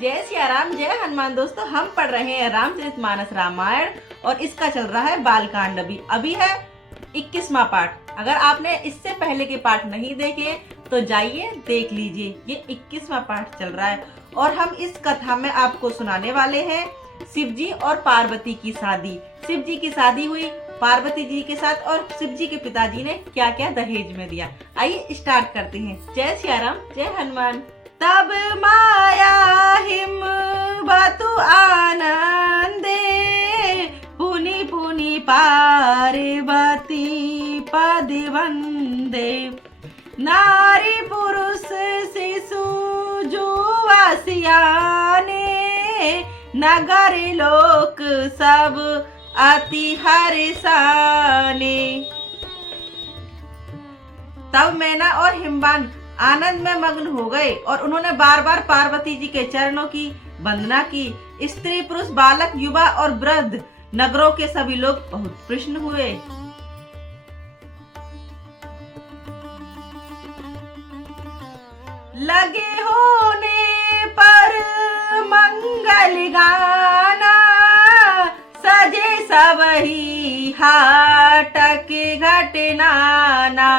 जय सिया राम, जय हनुमान। दोस्तों, हम पढ़ रहे हैं रामचरितमानस रामायण और इसका चल रहा है बालकांड। अभी है 21वां पाठ। अगर आपने इससे पहले के पाठ नहीं देखे तो जाइए देख लीजिए। ये 21वां पाठ चल रहा है और हम इस कथा में आपको सुनाने वाले हैं शिवजी और पार्वती की शादी। शिवजी की शादी हुई पार्वती जी के साथ और शिवजी के पिताजी ने क्या क्या दहेज में दिया। आइए स्टार्ट करते हैं। जय सिया राम, जय हनुमान। तब माया हिम बतु आनंदे, पुनि पुनि पार्वती पद वंदे। नारी पुरुष शिशु जुवा सियाने, नगर लोक सब अति हर्षाने। तब मैना और हिमवान आनंद में मग्न हो गए और उन्होंने बार बार पार्वती जी के चरणों की वंदना की। स्त्री पुरुष बालक युवा और वृद्ध नगरों के सभी लोग बहुत प्रसन्न हुए। लगे होने पर मंगल गाना, सजे सबही हाटक घटनाना।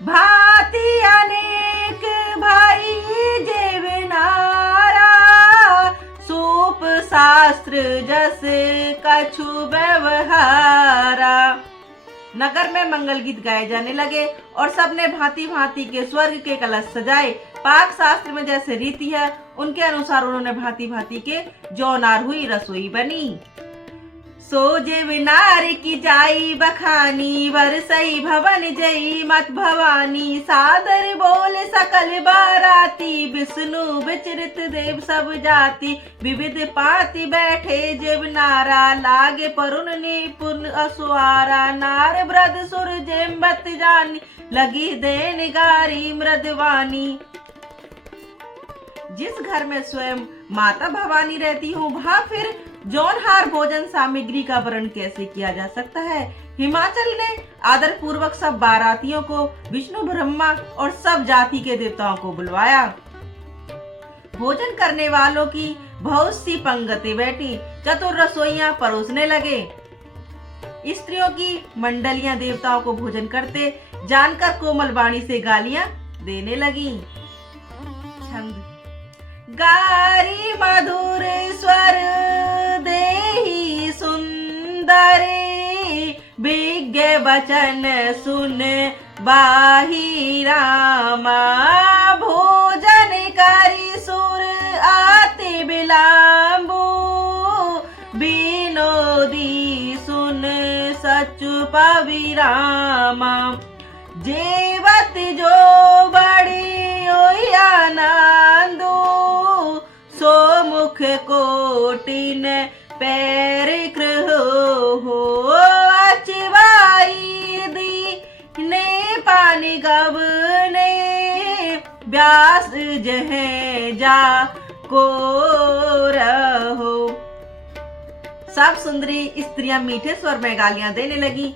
भांति अनेक भाई जेवनारा, सूप शास्त्र जस कछु व्यवहारा। नगर में मंगल गीत गाए जाने लगे और सबने भांति भांति के स्वर्ग के कलश सजाए। पाक शास्त्र में जैसे रीति है उनके अनुसार उन्होंने भांति भांति के जौनार हुई रसोई बनी। सो जेवनार की जाई बखानी, वरसई भवन जई मत भवानी। सादर बोल सकल बाराती, विष्णु विचरित देव सब जाति। विविध पाति बैठे जेवनारा, लागे परुन निपुण असुआरा। नार ब्रद सुर जेम्बत जानी, लगी देन गारी मृदवानी। जिस घर में स्वयं माता भवानी रहती हूँ वहाँ फिर जौनहार भोजन सामग्री का वर्ण कैसे किया जा सकता है। हिमाचल ने आदर पूर्वक सब बारातियों को, विष्णु ब्रह्मा और सब जाति के देवताओं को बुलवाया। भोजन करने वालों की बहुत सी पंगतें बैठी, चतुर रसोइयां परोसने लगे। स्त्रियों की मंडलियां देवताओं को भोजन करते जानकर कोमल वाणी से गालियां देने लगी। छंद। गारी मधुर स्वर देहि सुंदरे, विज्ञ वचन सुन बाही रामा। भोजन करी सुर आति बिलाम्बु, विनोदी सुन सचु पविरामा। जेवत जो बड़ी ओई आनंदो, सो मुख कोटिन पैर कृहो हो। अचिवाई दी ने पानी गवने, व्यास जहे जा को रहो। सब सुंदरी स्त्रियां मीठे स्वर में गालियां देने लगी,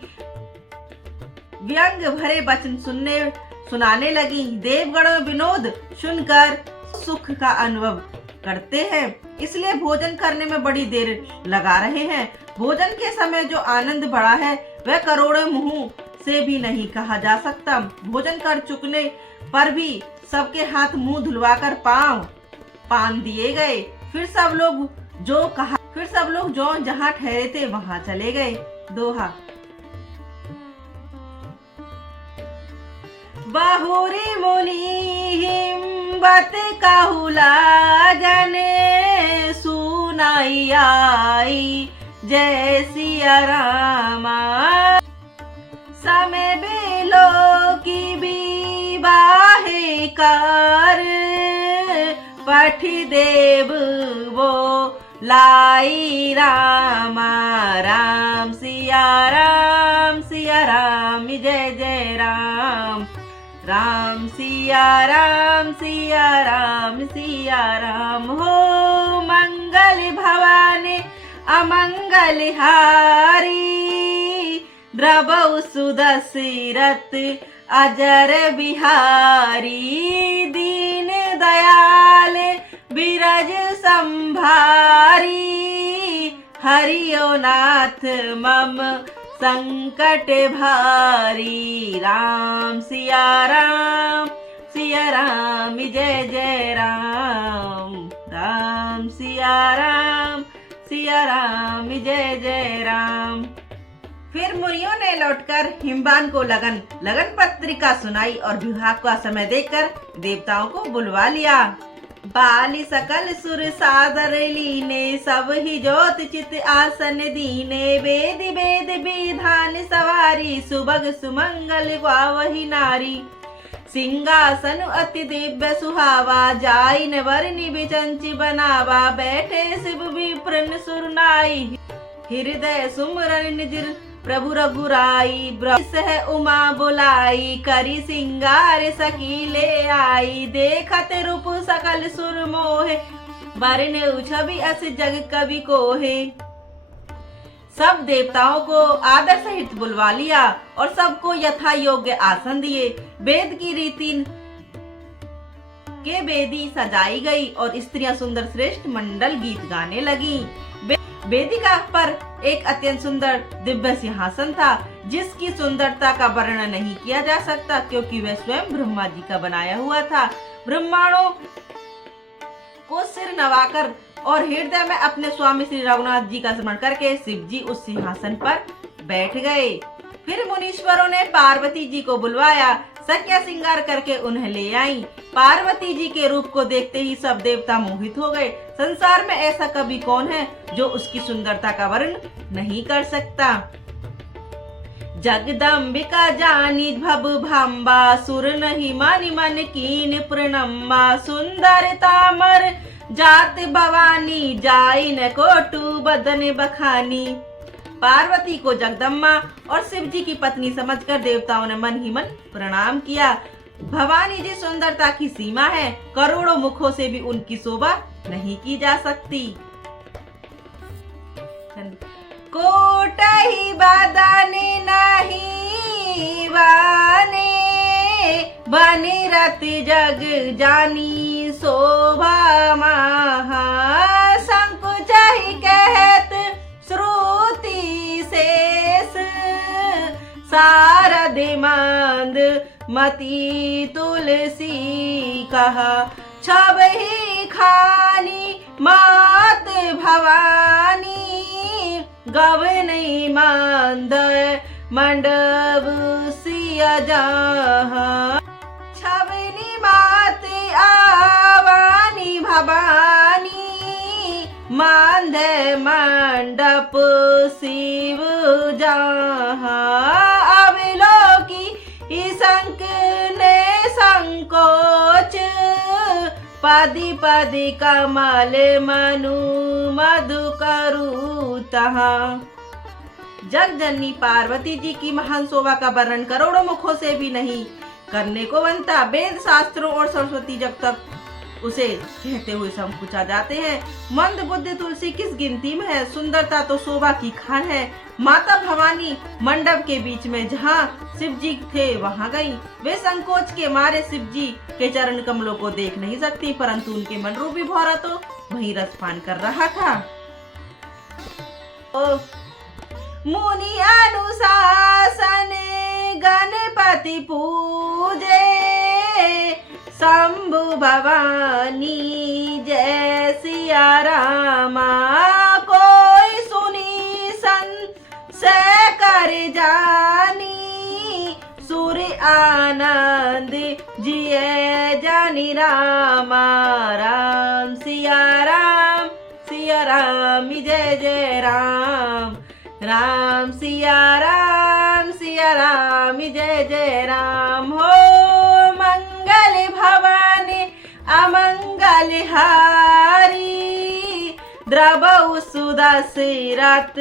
व्यंग भरे वचन सुनाने लगी। देवगण विनोद सुनकर सुख का अनुभव करते हैं, इसलिए भोजन करने में बड़ी देर लगा रहे हैं। भोजन के समय जो आनंद बढ़ा है वह करोड़ों मुंह से भी नहीं कहा जा सकता। भोजन कर चुकने पर भी सबके हाथ मुंह धुलवाकर पान दिए गए। फिर सब लोग जो जहाँ ठहरे थे वहाँ चले गए। दोहा। बहुरी मुनि हिम्मत काहुला जने, सुनाई आई जय सिया रामा। समय बेलो की विवाहे कार, पठि देव वो लाई रामा। राम सिया राम, सिया राम जय जय राम। राम सिया राम, सिया राम, सिया राम। हो मंगल भवानी अमंगल हारी, द्रवौ सुदशरथ अजर बिहारी। दीन दयाल बिरज संभारी, हरियो नाथ मम संकट भारी। राम सिया राम, सिया राम जय जय राम। राम सिया राम, सिया राम जय जय राम। फिर मुनियों ने लौटकर हिमवान को लगन पत्रिका सुनाई और विवाह का समय देखकर देवताओं को बुलवा लिया। बाली सकल सुर सादर लीने, सब ही ज्योत चित आसन दीने। वेद वेद विधान सवारी, सुभग सुमंगल वही नारी। सिंहासन अति दिव्य सुहावा, जाई न वरनि बिचंचि बनावा। बैठे शिव विप्रन सुरनाई, हृदय सुमरन निज प्रभु रघुराई। ब्रह्म उमा बुलाई, करी सिंगार सकीले आई। देखत रूप सकल सुर मोहे, बरन छवि अस जग कवि कोहे। सब देवताओं को आदर सहित बुलवा लिया और सबको यथा योग्य आसन दिए। वेद की रीति के वेदी सजाई गई और स्त्रियां सुंदर श्रेष्ठ मंडल गीत गाने लगी। वेदिका पर एक अत्यंत सुंदर दिव्य सिंहासन था, जिसकी सुंदरता का वर्णन नहीं किया जा सकता, क्योंकि वह स्वयं ब्रह्मा जी का बनाया हुआ था। ब्रह्मांडों को सिर नवाकर और हृदय में अपने स्वामी श्री रघुनाथ जी का स्मरण करके शिव जी उस सिंहासन पर बैठ गए। फिर मुनीश्वरों ने पार्वती जी को बुलवाया, सख्या श्रृंगार करके उन्हें ले आई। पार्वती जी के रूप को देखते ही सब देवता मोहित हो गए। संसार में ऐसा कवि कौन है जो उसकी सुंदरता का वर्णन नहीं कर सकता। जगदम्बिका जानी भव भाम्बा, सुर नहीं मानि मन कीन प्रणम्बा। सुंदरता मर जात भवानी, जाई न कोटु बदन बखानी। पार्वती को जगदम्बा और शिव जी की पत्नी समझकर देवताओं ने मन ही मन प्रणाम किया। भवानी जी सुंदरता की सीमा है, करोड़ों मुखों से भी उनकी शोभा नहीं की जा सकती। कोटहि बदने नहीं बाने, बने रति जग जानी शोभा महा। संकुचहि कहत श्रुति शेष, सारद मंद मति तुलसी कहा। छबहि खानी मात भवानी, गवनी मंद मंडप सिया जहाँ। छबनि मात आवानी भवानी, मंद मंडप शिव जहाँ। अवलोकी शंक ने संकोच, पदी पदी कमल मनु मधु करु तहाँ। जग जननी पार्वती जी की महान शोभा का वर्णन करोड़ों मुखों से भी नहीं करने को बनता। वेद शास्त्रों और सरस्वती जब तक उसे कहते हुए संकुचा जाते हैं। मंद बुद्धि तुलसी किस गिनती में है, सुंदरता तो शोभा की खान है। माता भवानी मंडप के बीच में जहाँ शिव जी थे वहाँ गई। वे संकोच के मारे शिव जी के चरण कमलों को देख नहीं सकती, परंतु उनके मन रूपी भौरा तो वहीं रसपान कर रहा था। मुनि अनुशासन गणपति पूजे, शंभु भवानी जय सिया रामा। कोई सुनी संशय कर जानी, सूर्य आनंद जिये जानी रामा। राम सिया राम, सिया राम जय जय राम। राम सिया राम, सिया राम जय जय राम। हो मंगल भवानी अमंगल हारी, द्रवौ सुदशरथ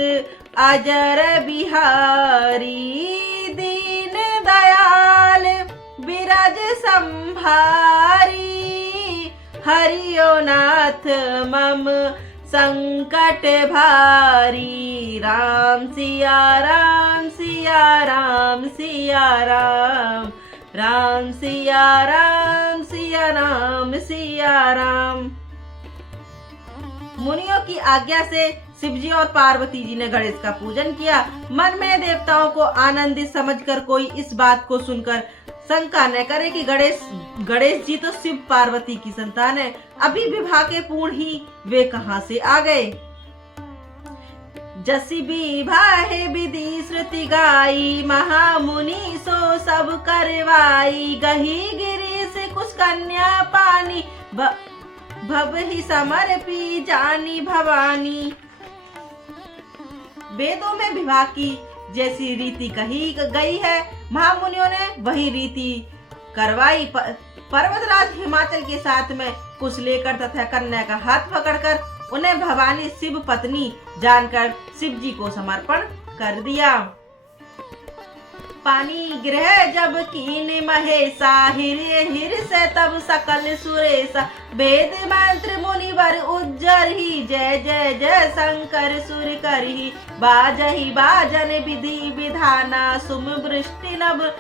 अजर बिहारी। दीन दयाल बिरज संभारी, हरियो नाथ मम संकट भारी। राम सिया राम, सिया राम, सिया राम। राम सिया राम, सिया राम, सिया राम। मुनियों की आज्ञा से शिवजी और पार्वती जी ने गणेश का पूजन किया। मन में देवताओं को आनंदित समझकर कोई इस बात को सुनकर शंका न करे कि गणेश जी तो शिव पार्वती की संतान है, अभी विवाह के पूर्ण ही वे कहां से आ गए। जसी विवाहे विधि श्रुति गाई, महामुनि सो सब करवाई। गही गिरी से कुछ कन्या पानी, भव ही समर्पी जानी भवानी। वेदों में विवाह की जैसी रीति कही गई है, महामुनियों ने वही रीति करवाई। पर्वतराज हिमाचल के साथ में कुछ लेकर तथा कन्या का हाथ पकड़कर उन्हें भवानी शिव पत्नी जानकर शिव जी को समर्पण कर दिया। पानी ग्रह जब कीन महेशा, हिर से तब सकल सुरेशा। वेद मंत्र मुनिवर उज्जर ही, जय जय जय शंकर सुर करही। बाजही बाजन विधि विधाना, सुम वृष्टि नभ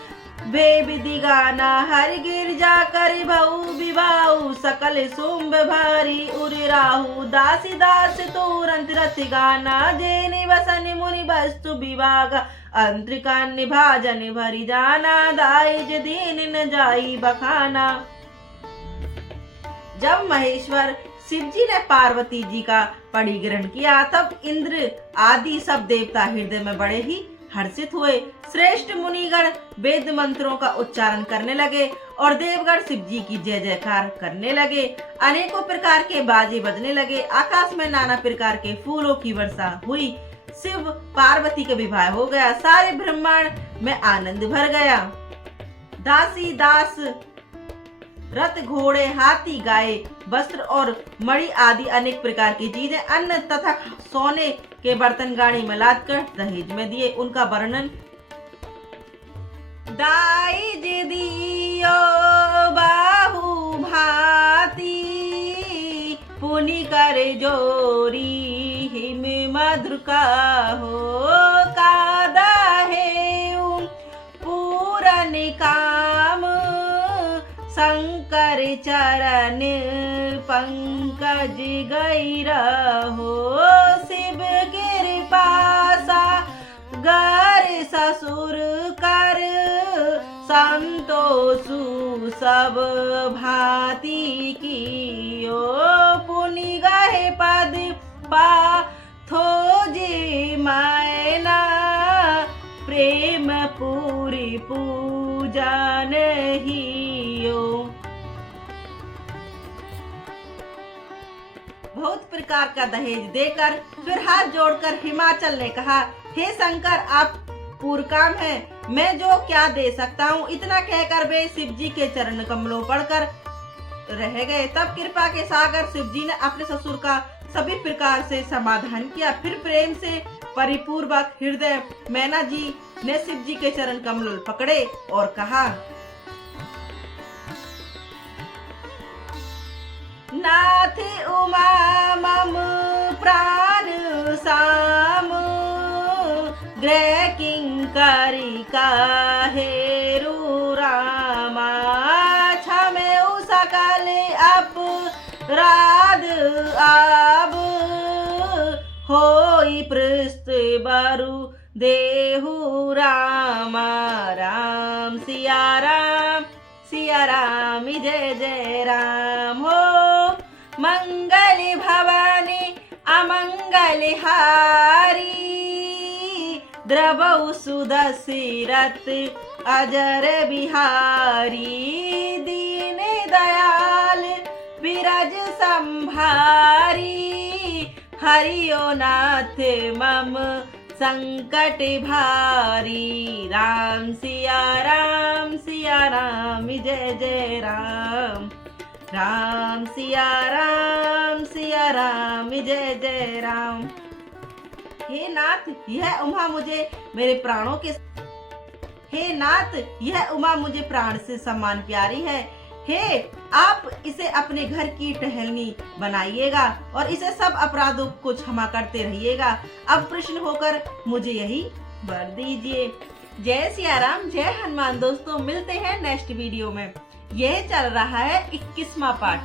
वे विधि गाना। हर गिरजा कर भऊ विवाहु, सकल शुंभ भारी उर राहु। दासी दास तुरंत रथ गाना, जेनि वसन मुनि वस्तु विभाग। अंतरिका निभाजन भरी जाना, दाइज दीन न जाई बखाना। जब महेश्वर शिव जी ने पार्वती जी का परिग्रहण किया, तब इंद्र आदि सब देवता हृदय में बड़े ही हर्षित हुए। श्रेष्ठ मुनिगण वेद मंत्रों का उच्चारण करने लगे और देवगण शिव जी की जय जयकार करने लगे। अनेकों प्रकार के बाजे बजने लगे। आकाश में नाना प्रकार के फूलों की वर्षा हुई। शिव पार्वती का विवाह हो गया। सारे ब्रह्मांड में आनंद भर गया। दासी दास, रथ घोड़े, हाथी, गाय, वस्त्र और मणि आदि अनेक प्रकार की चीजें, अन्न तथा सोने के बर्तन गाड़ी में लाद कर दहेज में दिए। उनका वर्णन। दाइज दियो बाहु भाती, पुनि कर जोरी हिम मधुर का हो। कादा है पूरन काम, शंकर चरण पंकज गई रहो। शिव कृपा सागर ससुर कर, संतोषु सब भांति कियो। पुनि गए पद पाथो जी मैना, प्रेम पूरी पूजा नहीं। बहुत प्रकार का दहेज देकर फिर हाथ जोड़कर हिमाचल ने कहा, हे शंकर, आप पूर्ण काम है, मैं जो क्या दे सकता हूँ। इतना कहकर वे शिव जी के चरण कमलों पड़कर रह गए। तब कृपा के सागर शिव जी ने अपने ससुर का सभी प्रकार से समाधान किया। फिर प्रेम से परिपूर्वक हृदय मैना जी ने शिव जी के चरण कमल पकड़े और कहा, नाथ उमा मम प्राण साम, ग्रह किंकरी काहेरु रामा। क्षमे सकल अपराध आब, होई पृष्ठ बरु देहु रामा। राम सिया राम, सिया राम जय जय राम। हो मंगल भवानी अमंगल हारी, द्रवौ सुदशरथ अजर बिहारी। दीन दयाल विरज संभारी, हरियो नाथ मम संकट भारी। राम सिया राम, सिया राम जय जय राम। राम सिया राम, सिया राम जय जय राम। हे नाथ, यह उमा मुझे मेरे प्राणों के हे नाथ, यह उमा मुझे प्राण से समान प्यारी है। हे, आप इसे अपने घर की टहलनी बनाइएगा और इसे सब अपराधों को क्षमा करते रहिएगा। अब प्रश्न होकर मुझे यही वर दीजिए। जय सिया राम, जय हनुमान। दोस्तों, मिलते हैं नेक्स्ट वीडियो में। यह चल रहा है 21वां पार्ट।